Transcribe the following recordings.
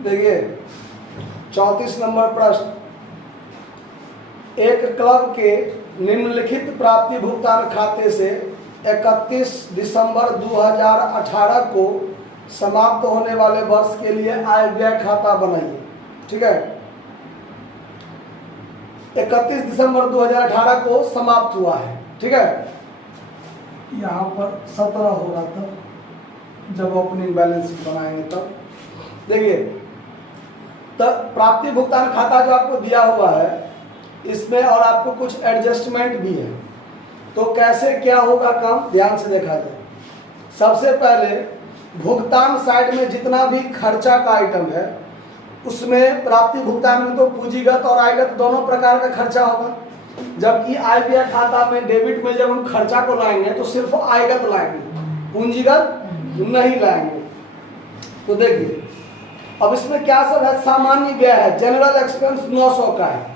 देखिए 34 नंबर प्रश्न, एक क्लब के निम्नलिखित प्राप्ति भुगतान खाते से 31 दिसंबर 2018 को समाप्त होने वाले वर्ष के लिए आय व्यय खाता बनाइए। ठीक है, 31 दिसंबर 2018 को समाप्त हुआ है। ठीक है, यहाँ पर 17 होगा तब जब ओपनिंग बैलेंस बनाएंगे तब। देखिए तब प्राप्ति भुगतान खाता जो आपको दिया हुआ है इसमें और आपको कुछ एडजस्टमेंट भी है, तो कैसे क्या होगा काम ध्यान से देखा जाए। सबसे पहले भुगतान साइड में जितना भी खर्चा का आइटम है उसमें प्राप्ति भुगतान में तो पूंजीगत और आयगत दोनों प्रकार का खर्चा होगा, जबकि आय व्यय खाता में डेबिट में जब हम खर्चा को लाएंगे तो सिर्फ आयगत लाएंगे, पूंजीगत नहीं लाएंगे। तो देखिए अब इसमें क्या सब है, सामान्य व्यय है, जनरल एक्सपेंस 900 का है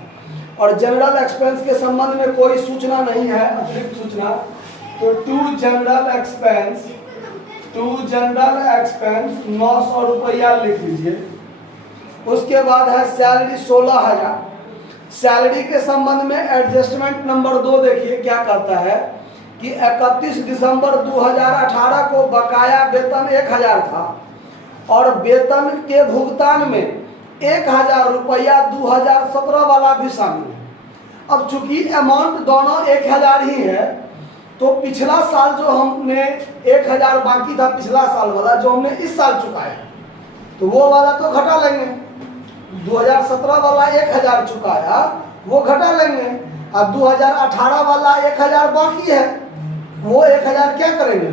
और जनरल एक्सपेंस के संबंध में कोई सूचना नहीं है, अतिरिक्त सूचना। तो टू जनरल एक्सपेंस 900 रुपया लिख लीजिए। उसके बाद है सैलरी 16,000। सैलरी के संबंध में एडजस्टमेंट नंबर 2 देखिए क्या कहता है कि 31 दिसंबर 2018 को बकाया वेतन 1,000 था और वेतन के भुगतान में 1,000 रुपया 2017 वाला भी शामिल है। अब चूंकि अमाउंट दोनों 1,000 ही है तो पिछला साल जो हमने 1,000 बाकी था पिछला साल वाला जो हमने इस साल चुकाया तो वो वाला तो घटा लेंगे, 2017 वाला 1,000 चुकाया वो घटा लेंगे, अब 2018 वाला 1,000 बाकी है वो 1,000 क्या करेंगे,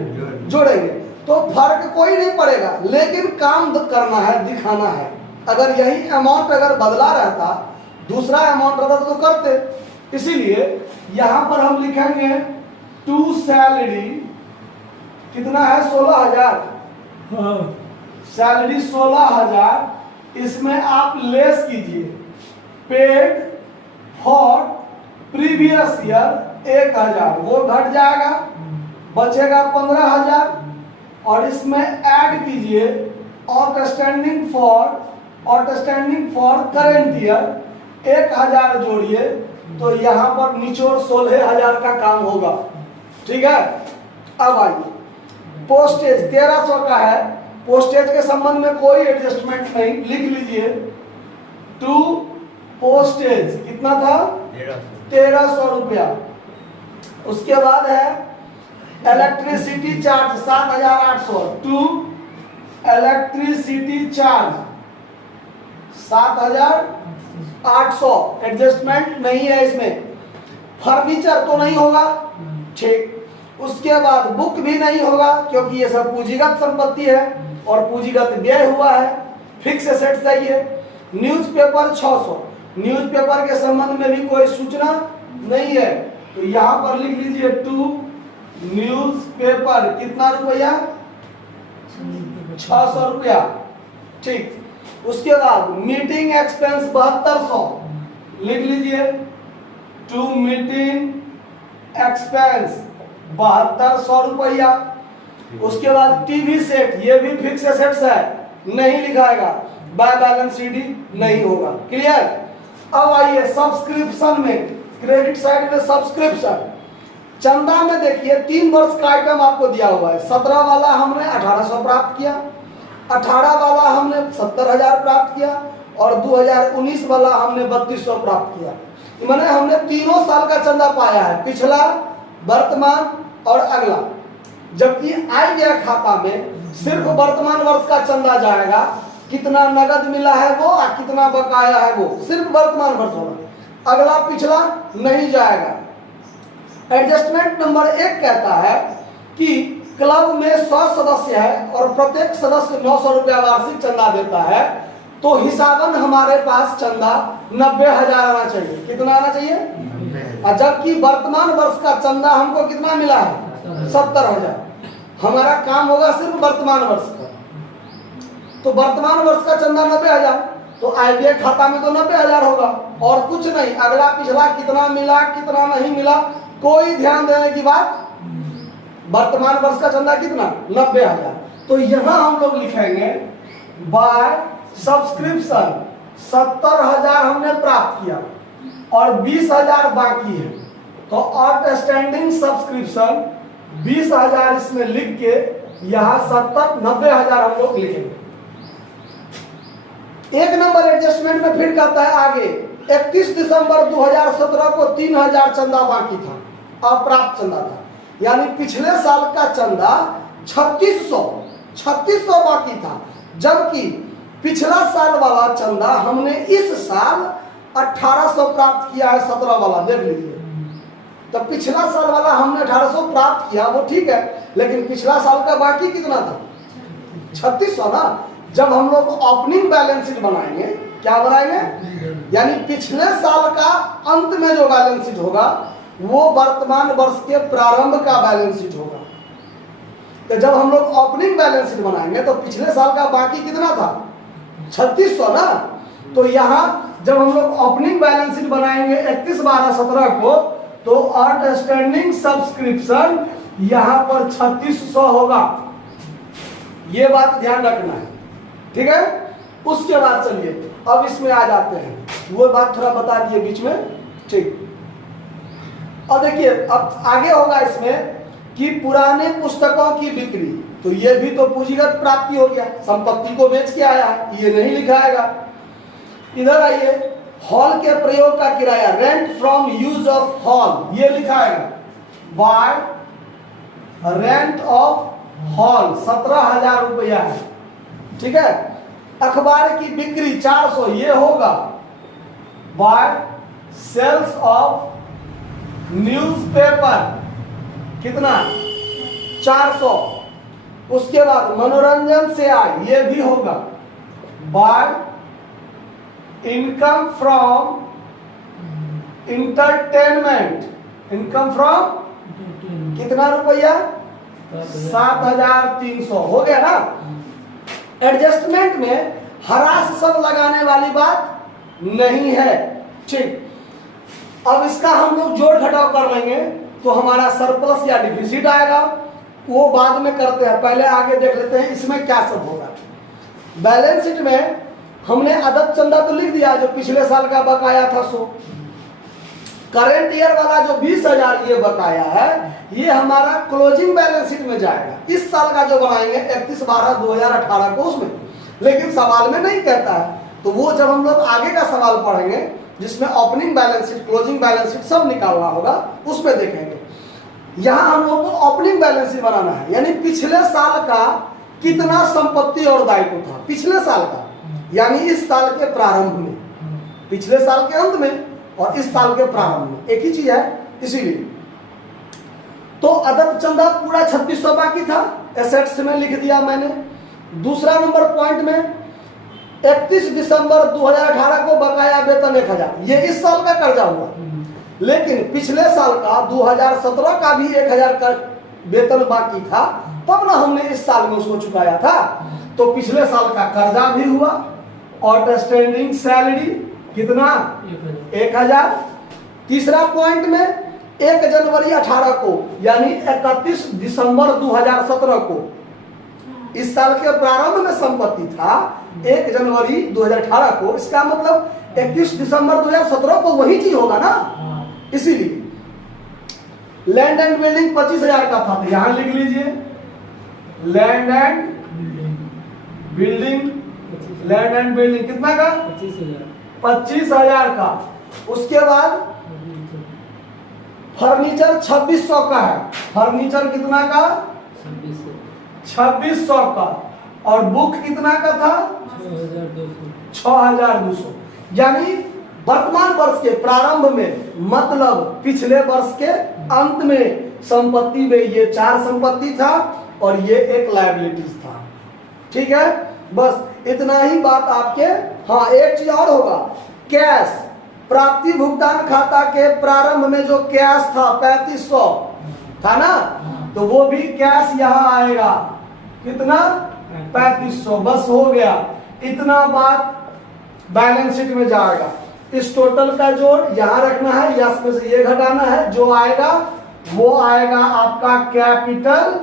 जोड़ेंगे। तो फर्क कोई नहीं पड़ेगा, लेकिन काम करना है, दिखाना है। अगर यही अमाउंट अगर बदला रहता, दूसरा अमाउंट रहता तो करते। इसीलिए यहां पर हम लिखेंगे टू सैलरी कितना है 16,000, सैलरी 16,000, इसमें आप लेस कीजिए पेड फॉर प्रीवियस ईयर 1,000, वो घट जाएगा, बचेगा 15,000 और इसमें ऐड कीजिए आउटस्टैंडिंग फॉर करेंट ईयर 1,000 जोड़िए, तो यहाँ पर निचोड़ 16,000 का काम होगा। ठीक है, अब आइए पोस्टेज 1,300 का है, पोस्टेज के संबंध में कोई एडजस्टमेंट नहीं, लिख लीजिए टू पोस्टेज कितना था 1,300 रुपया। उसके बाद है इलेक्ट्रिसिटी चार्ज 7,800, टू इलेक्ट्रिसिटी चार्ज 7,800, एडजस्टमेंट नहीं है इसमें। फर्नीचर तो नहीं होगा, ठीक। उसके बाद बुक भी नहीं होगा क्योंकि ये सब पूंजीगत संपत्ति है और पूंजीगत व्यय हुआ है, फिक्स एसेट सही है। न्यूज़पेपर 600, न्यूज़पेपर के संबंध में भी कोई सूचना नहीं है, तो यहाँ पर लिख लीजिए टू न्यूज़पेपर कितना रुपया 600 रुपया, ठीक। उसके बाद मीटिंग एक्सपेंस 7200, लिख लीजिए टू मीटिंग एक्सपेंस 7200 रुपया। उसके बाद टीवी सेट, ये भी फिक्स एसेट्स है, नहीं लिखाएगा, बाय बैलेंस सीडी नहीं होगा। क्लियर। अब आइए सब्सक्रिप्शन में, क्रेडिट साइड में सब्सक्रिप्शन चंदा में देखिए 3 वर्ष का आइटम आपको दिया हुआ है। 17 वाला हमने 1,800 प्राप्त किया, 18 वाला हमने 70,000 प्राप्त किया और 2019 वाला हमने 3,200 प्राप्त किया। मैंने हमने तीनों साल का चंदा पाया है, पिछला, वर्तमान और अगला। जबकि आय व्यय खाता में सिर्फ वर्तमान वर्ष का चंदा जाएगा, कितना नगद मिला है वो और कितना बकाया है वो सिर्फ वर्तमान वर्ष होगा, अगला पिछला नहीं जाएगा। एडजस्टमेंट नंबर 1 कहता है कि क्लब में 100 सदस्य है और प्रत्येक सदस्य 900 रुपया वार्षिक चंदा देता है, तो हिसाबन हमारे पास चंदा 90,000 आना चाहिए। कितना आना चाहिए? और जबकि वर्तमान वर्ष का चंदा हमको कितना मिला है 70,000। हमारा काम होगा सिर्फ वर्तमान वर्ष का, तो वर्तमान वर्ष का चंदा 90,000, तो आय व्यय खाता में तो 90,000 होगा और कुछ नहीं। अगला पिछला कितना मिला कितना नहीं मिला कोई ध्यान देने की बात, वर्तमान वर्ष का चंदा कितना 90,000। तो यहां हम लोग लिखेंगे बाय सब्सक्रिप्शन 70,000 हमने प्राप्त किया और 20,000 बाकी है, तो आउटस्टैंडिंग सब्सक्रिप्शन 20,000 इसमें लिख के यहाँ 90,000 हम लोग लिखेंगे। एक नंबर एडजस्टमेंट में फिर कहता है आगे 31 दिसंबर 2017 को 3,000 चंदा बाकी था, अप्राप्त चंदा था, यानी पिछले साल का चंदा 3600 बाकी था, जबकि पिछला साल वाला चंदा हमने इस साल 1800 प्राप्त किया है, 17 वाला देख लीजिए। तो पिछला साल वाला हमने 1800 प्राप्त किया, वो ठीक है, लेकिन पिछला साल का बाकी कितना था? 3600 ना। जब हम लोग ओपनिंग बैलेंस शीट बनाएंगे, क्या बनाएंगे? यानी पिछले साल का अंत में जो बैलेंस शीट होगा वो वर्तमान वर्ष के प्रारंभ का बैलेंस शीट होगा। तो जब हम लोग ओपनिंग बैलेंस शीट बनाएंगे तो पिछले साल का बाकी कितना था? 3600 ना। तो यहाँ जब हम लोग ओपनिंग बैलेंस शीट बनाएंगे 31/12/17 को, तो आउटस्टैंडिंग सब्सक्रिप्शन यहाँ पर 3600 होगा। ये बात ध्यान रखना है, ठीक है। उसके बाद चलिए अब इसमें आ जाते हैं, वो बात थोड़ा बता दिए बीच में, ठीक। और देखिए अब आगे होगा इसमें कि पुराने पुस्तकों की बिक्री, तो ये भी तो पूंजीगत प्राप्ति हो गया, संपत्ति को बेच के आया, ये नहीं लिखाएगा। इधर आइए, हॉल के प्रयोग का किराया, rent from use of hall, ये लिखाएगा। बाय रेंट ऑफ हॉल 17,000 रुपया है, ठीक है। अखबार की बिक्री 400, ये होगा बाय सेल्स ऑफ न्यूज़पेपर, कितना? 400। उसके बाद मनोरंजन से आय, ये भी होगा by income from entertainment, income from कितना रुपया? 7,300 हो गया ना। एडजस्टमेंट में हरास सब लगाने वाली बात नहीं है, ठीक। अब इसका हम लोग जोड़ घटाव कर लेंगे तो हमारा सरप्लस या डिफिसिट आएगा, वो बाद में करते हैं, पहले आगे देख लेते हैं इसमें क्या सब होगा। बैलेंस शीट में हमने आदत चंदा तो लिख दिया जो पिछले साल का बकाया था, सो करेंट ईयर वाला जो 20,000 ये बकाया है, ये हमारा क्लोजिंग बैलेंस शीट में जाएगा। इस साल का जो बनाएंगे 31/12/2018 को, उसमें, लेकिन सवाल में नहीं कहता है, तो वो जब हम लोग आगे का सवाल पढ़ेंगे जिसमें opening balance sheet, closing balance sheet सब निकालना होगा, उसमें देखेंगे। यहाँ हम लोग को ओपनिंग बैलेंस शीट बनाना है, यानी पिछले साल का कितना संपत्ति और दायित्व था, पिछले साल का, यानी इस साल के प्रारंभ में, पिछले साल के अंत में और इस साल के प्रारंभ में, एक ही चीज है, इसीलिए। तो अदत्त चंदा पूरा 3600 बाकी था, एसेट्स में लिख दिया मैंने। दूसरा नंबर पॉइंट में 31 दिसंबर 2018 को बकाया वेतन 1,000, ये इस साल का कर्जा हुआ, लेकिन पिछले साल का 2017 का भी 1,000 का वेतन बाकी था, तब ना हमने इस साल में उसको चुकाया था, तो पिछले साल का कर्जा भी हुआ। आउटस्टैंडिंग सैलरी कितना? 1,000। तीसरा पॉइंट में 1 जनवरी 18 को, यानी 31 दिसंबर 2017 को, इस साल के प्रारंभ में संपत्ति था 1 जनवरी 2018 को, इसका मतलब 31 दिसंबर 2017 को वही चीज होगा ना, इसीलिए। लैंड एंड बिल्डिंग 25,000 का था, तो यहां लिख लीजिए land and building, land and building कितना का? 25,000 का। उसके बाद फर्नीचर 2600 का है, फर्नीचर कितना का? 2600 का। और बुक कितना का था? 6,200। यानी वर्तमान वर्ष के प्रारंभ में, मतलब पिछले वर्ष के अंत में संपत्ति में ये 4 संपत्ति था और ये 1 लायबिलिटीज था, ठीक है। बस इतना ही बात आपके। हाँ, एक चीज और होगा, कैश प्राप्ति भुगतान खाता के प्रारंभ में जो कैश था 3500 था ना, तो वो भी कैश यहाँ आएगा, कितना? 3500। बस हो गया, इतना बात बैलेंस शीट में जाएगा। इस टोटल का जोड़ यहाँ रखना है, या इसमें से ये घटाना है, जो आएगा वो आएगा आपका कैपिटल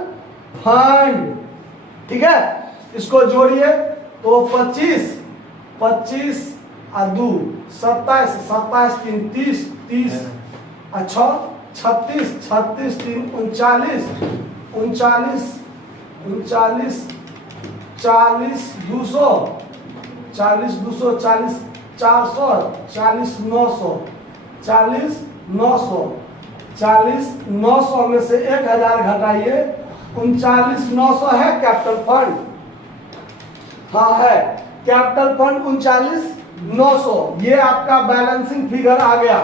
फंड, ठीक है। इसको जोड़िए तो 25 25 और 2 27, 27 3 30, 30 अच्छा 36, 36 3 39, 39, 39 40 200, 40 200, 40 400, 40 900, 40 900, 40 900 में से 1000 घटाइए, 39 900 है कैपिटल फंड। हाँ है कैपिटल फंड 39 900, ये आपका बैलेंसिंग फिगर आ गया।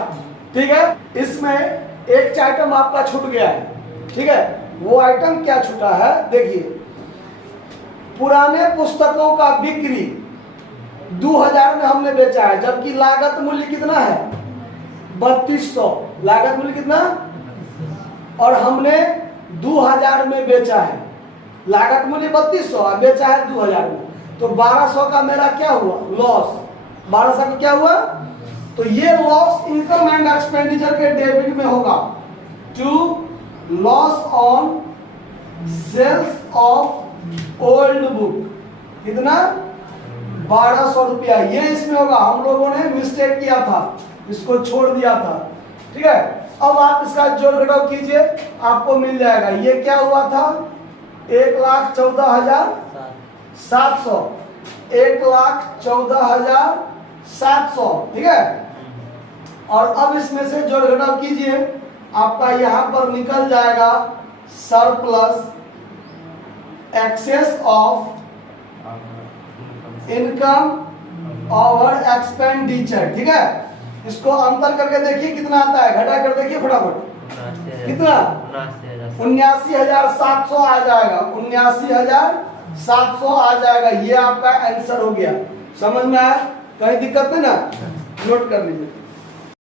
ठीक है, इसमें एक आइटम आपका छूट गया है। ठीक है, वो आइटम क्या छूटा है देखिए, पुराने पुस्तकों का बिक्री 2000 में हमने बेचा है, जबकि लागत मूल्य कितना है 3200, लागत मूल्य कितना, और हमने 2000 में बेचा है, लागत मूल्य 3200 और बेचा है 2000 में, तो 1200 का मेरा क्या हुआ लॉस, 1200 का क्या हुआ, तो ये लॉस इनकम एंड एक्सपेंडिचर के डेबिट में होगा। To loss on sales of old book कितना 1200 रुपया, ये इसमें होगा। हम लोगों ने मिस्टेक किया था, इसको छोड़ दिया था। ठीक है, अब आप इसका जोड़ घटाव कीजिए, आपको मिल जाएगा। ये क्या हुआ था 1,14,700, 1,14,700। ठीक है, और अब इसमें से जोड़ घटाव कीजिए, आपका यहां पर निकल जाएगा surplus excess of income over expenditure. ठीक है, इसको अंतर करके देखिए कितना आता है, घटा कर देखिए फटाफट, कितना 79,700 आ जाएगा, 79,700 आ जाएगा। ये आपका आंसर हो गया। समझ में आया, कहीं दिक्कत नहीं ना, नोट कर लीजिए।